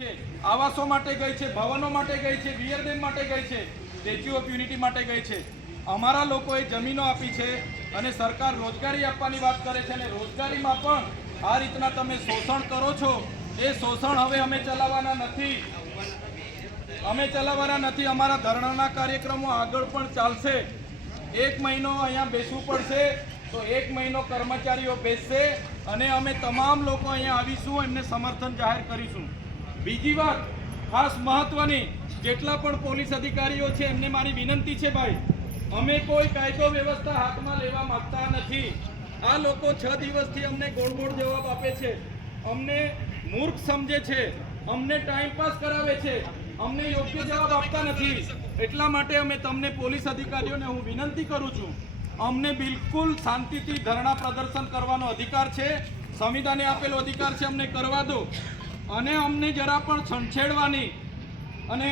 આવાસો માટે ગઈ છે, ભવનો માટે ગઈ છે, વિયર ડેમ માટે ગઈ છે, સ્ટેચ્યુ ઓફ યુનિટી માટે ગઈ છે। અમારા લોકોએ જમીનો આપી છે અને સરકાર રોજગારી આપવાની વાત કરે છે અને રોજગારીમાં પણ આ રીતના તમે શોષણ કરો છો। એ શોષણ હવે અમે ચલાવવાના નથી। અમારા ધરણાના કાર્યક્રમો આગળ પણ ચાલશે। 1 મહિનો અહીંયા બેસવું પડશે તો 1 મહિનો કર્મચારીઓ બેસશે અને અમે તમામ લોકો અહીંયા આવીશું, એમને સમર્થન જાહેર કરીશું। બીજી વાત ખાસ મહત્વની, જેટલા પણ પોલીસ અધિકારીઓ છે એમને મારી વિનંતી છે, ભાઈ અમે કોઈ કાયદો વ્યવસ્થા હાથમાં લેવા માંગતા નથી। આ લોકો 6 દિવસથી અમને ગોળ ગોળ જવાબ આપે છે, અમને મૂર્ખ સમજે છે, અમને ટાઈમ પાસ કરાવે છે, અમને યોગ્ય જવાબ આપતા નથી। એટલા માટે અમે તમને પોલીસ અધિકારીઓને હું વિનંતી કરું છું, અમને બિલકુલ શાંતિથી ધરણા પ્રદર્શન કરવાનો અધિકાર છે, સંવિધાને આપેલો અધિકાર છે, અમને કરવા દો। અને અમને જરા પણ છંછેડવાની અને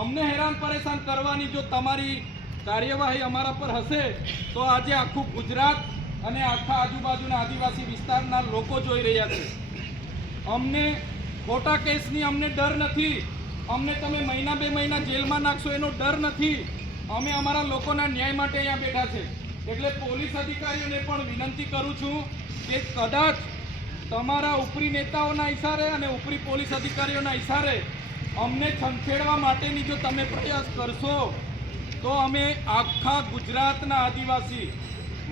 અમને હેરાન પરેશાન કરવાની જો તમારી કાર્યવાહી અમારા પર હશે તો આજે આખું ગુજરાત અને આખા આજુબાજુના આદિવાસી વિસ્તારના લોકો જોઈ રહ્યા છે। અમને ખોટા કેસની અમને ડર નથી, અમને તમે મહિના 2 મહિના જેલમાં નાખશો એનો ડર નથી। અમે અમારા લોકોના ન્યાય માટે અહીંયા બેઠા છે। એટલે પોલીસ અધિકારીઓને પણ વિનંતી કરું છું કે કદાચ તમારા ઉપરી નેતાઓના ઇશારે અને ઉપરી પોલીસ અધિકારીઓના ઇશારે અમને છંછેડવા માટેની જો તમે પ્રયાસ કરશો તો અમે આખા ગુજરાતના આદિવાસી,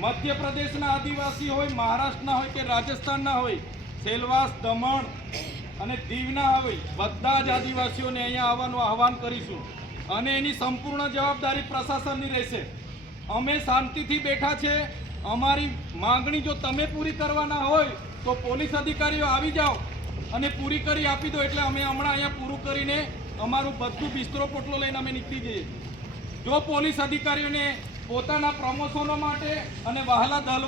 મધ્યપ્રદેશના આદિવાસી હોય, મહારાષ્ટ્રના હોય કે રાજસ્થાનના હોય, સેલવાસ, દમણ અને દીવના હોય, બધા જ આદિવાસીઓને અહીંયા આવવાનું આહવાન કરીશું અને એની સંપૂર્ણ જવાબદારી પ્રશાસનની રહેશે। અમે શાંતિથી બેઠા છે। અમારી માંગણી જો તમે પૂરી કરવાના હોય તો પોલીસ અધિકારીઓ આવી જાઓ અને પૂરી કરી આપી દો, એટલે અમે હમણાં અહીંયા પૂરું કરીને અમારું બધું બિસ્તરો પોટલો લઈને અમે નીકળી જઈએ। જો પોલીસ અધિકારીઓને પોતાના પ્રમોશનો માટે અને વહાલા